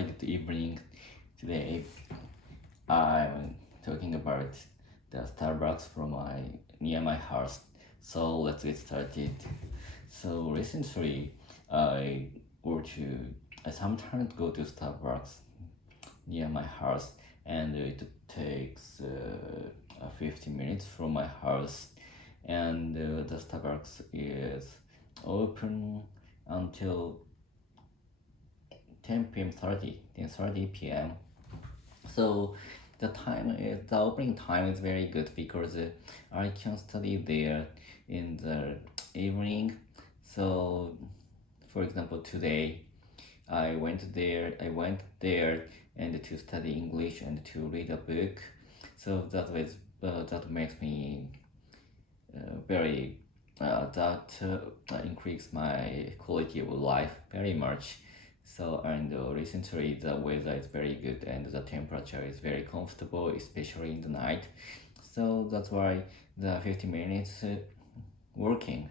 Hi, good evening. Today I'm talking about the Starbucks from near my house. So let's get started. So recently I go to I sometimes go to Starbucks near my house, and it takes 15 minutes from my house, and the Starbucks is open until 10 p.m. 10:30 p.m. So the opening time is very good because I can study there in the evening. So for example, today I went there and to study English and to read a book. So that makes me very that increase my quality of life very much. So, and recently the weather is very good and the temperature is very comfortable, especially in the night. So that's why the 50 minutes working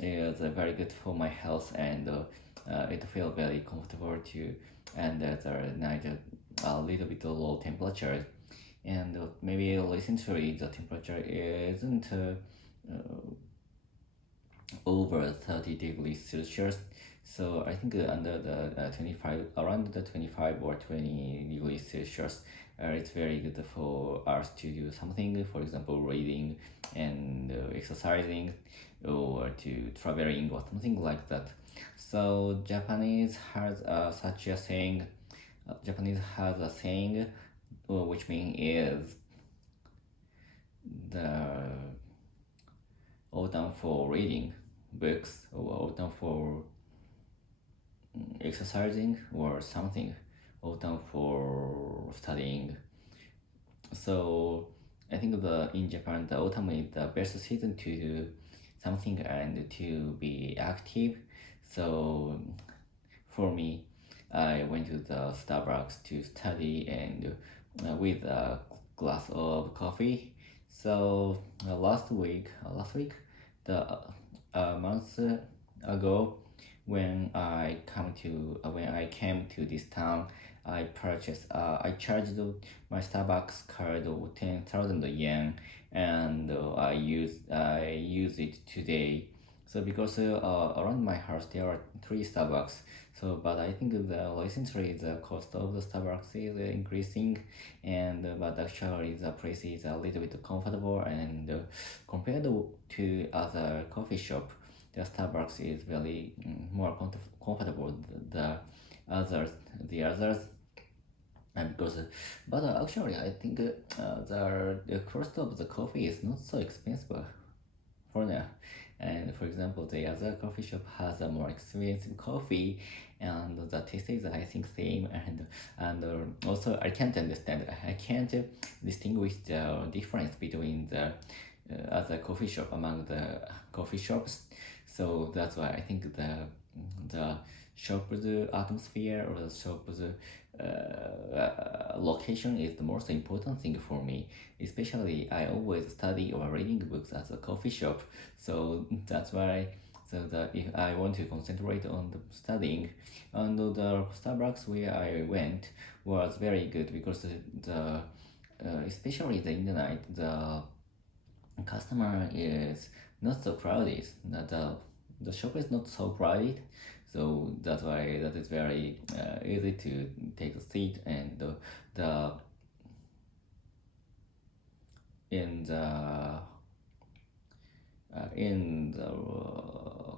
is very good for my health, and it feels very comfortable too. And the night a little bit low temperature, and maybe recently the temperature isn't over 30 degrees Celsius. So I think under the 25, around the 25 or 20 degrees Celsius, it's very good for us to do something, for example, reading and exercising, or to traveling or something like that. So Japanese has a saying, which means is the autumn for reading books, or autumn for exercising or something, autumn for studying. So I think the in Japan the autumn is the best season to do something and to be active. So for me, I went to the Starbucks to study, and with a glass of coffee. So last week, the month ago, when I came to this town, I charged my Starbucks card of 10,000 yen, and I use it today. So because around my house there are three Starbucks. So but I think recently the cost of the Starbucks is increasing, and but actually the price is a little bit comfortable, and compared to other coffee shop, the Starbucks is very more comfortable others the others. And because but actually I think the cost of the coffee is not so expensive for now. And for example, the other coffee shop has a more expensive coffee, and the taste is I think same. And also I can't understand. I can't distinguish the difference between the other coffee shop among the coffee shops. So that's why I think the shop's atmosphere or the shop's location is the most important thing for me. Especially, I always study or reading books at the coffee shop, so that's why. So that if I want to concentrate on the studying, and the Starbucks where I went was very good because the especially in the night, the customer is not so crowded. The shop is not so crowded, so that's why that is very easy to take a seat, and the in the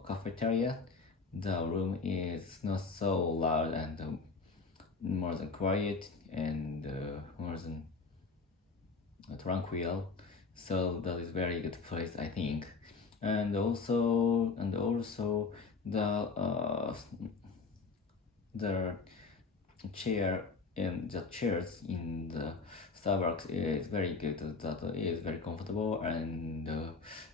cafeteria, the room is not so loud, and more than quiet, and more than tranquil. So that is very good place, I think. And also the chair and the chairs in the Starbucks is very good. That is very comfortable, and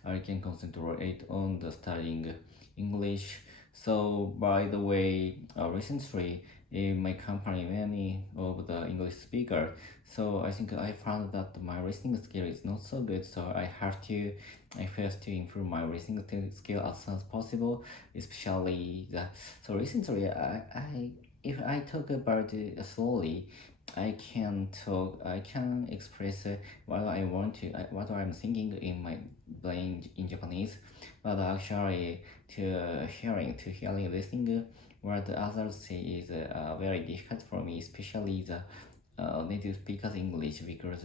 I can concentrate on the studying English. So by the way, recently in my company many of the English speaker. So I think I found that my listening skill is not so good. So I first to improve my listening skill as soon as possible. Especially the so recently if I talk about it slowly, I can talk. I can express what I want to, what I'm thinking in my brain in Japanese. But actually, to hearing listening what the others say is very difficult for me, especially the native speakers English because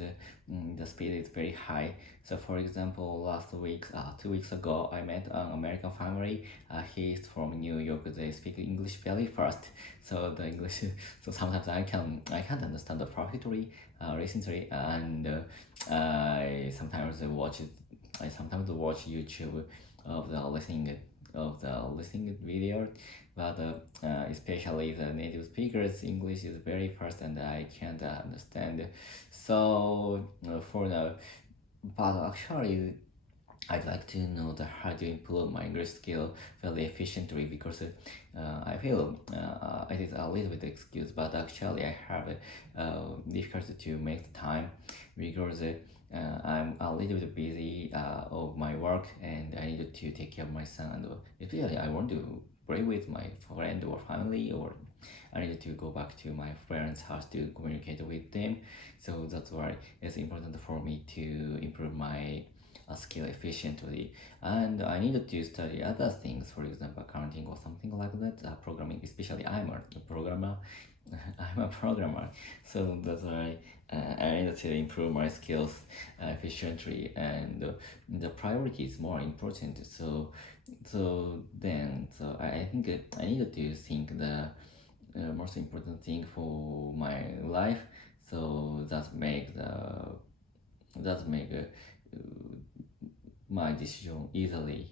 the speed is very high. So, for example, last week, 2 weeks ago, I met an American family. He is from New York. They speak English very fast. So the English, so sometimes I can't understand the perfectly recently, and I sometimes watch YouTube of the listening video, but especially the native speakers English is very fast and I can't understand. So for now, but actually I'd like to know how to improve my English skill very efficiently because I feel it is a little bit excuse, but actually I have difficulty to make the time because I'm a little bit busy of my work and I need to take care of my son. And especially I want to play with my friend or family, or I need to go back to my parents' house to communicate with them. So that's why it's important for me to improve my skill efficiently. And I needed to study other things, for example, accounting or something like that, programming, especially I'm a programmer. I'm a programmer, so that's why I needed to improve my skills efficiently, and the priority is more important. So I think I needed to think the most important thing for my life. So that make my decision easily.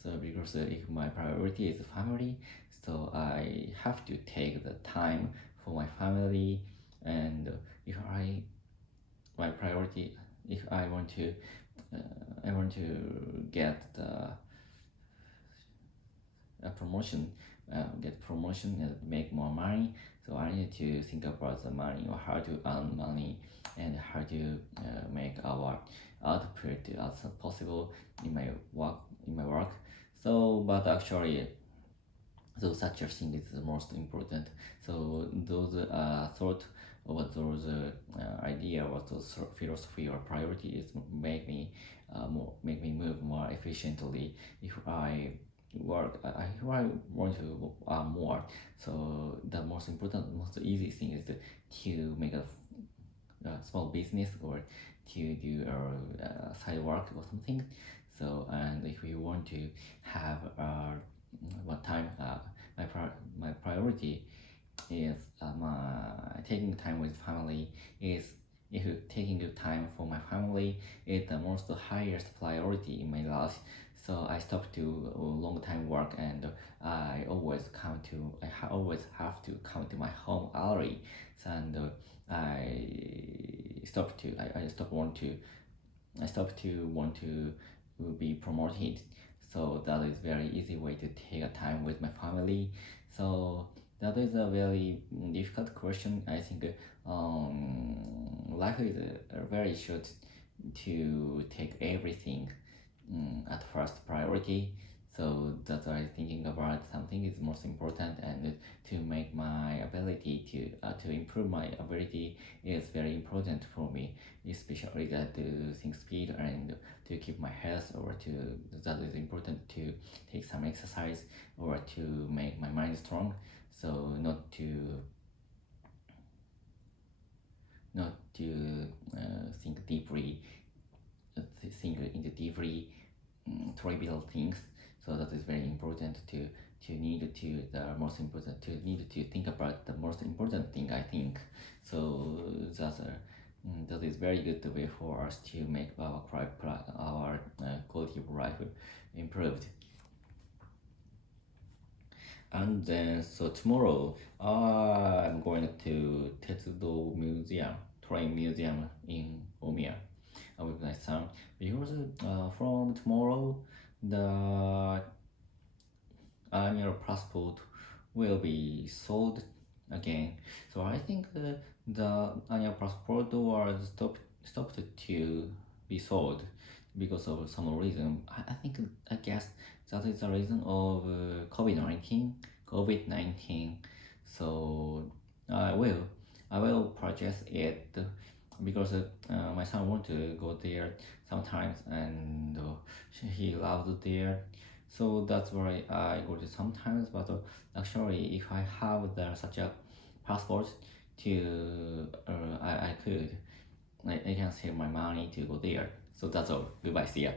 So because if my priority is family, so I have to take the time for my family. And if I my priority if I want to get the get promotion and make more money. So I need to think about the money, or how to earn money, and how to make our output as possible in my work. So, but actually, so such a thing is the most important. So those thought or those idea or those philosophy or priorities make me move more efficiently. If I if I want to more. So the most important, most easy thing is to make a small business, or to do a side work or something. So, and if you want to have what time my priority is taking time with family is if taking the time for my family is the most highest priority in my life. So I stopped to long time work, and I always have to come to my home early. And I stopped to want to be promoted. So that is very easy way to take a time with my family. So that is a very difficult question. I think life is very short to take everything at first priority. So that's why thinking about something is most important, and to make my ability to improve my ability is very important for me, especially that to think speed and to keep my health, or to that is important to take some exercise, or to make my mind strong. So not to think deeply, think into deeply trivial things. So that is very important to need to the most important to need to think about the most important thing, I think. So that is very good way for us to make our quality of life improved. And then, so tomorrow I'm going to Tetsudo Museum, train museum in Omiya with my son, because from tomorrow the annual passport will be sold again. So I think the annual passport was stopped to be sold because of some reason. I guess that is the reason of COVID-19. COVID-19. So I will purchase it because my son want to go there sometimes, and he loves there. So that's why I go to sometimes. But actually, if I have such a passport to I could I can save my money to go there. So that's all. Goodbye. See ya.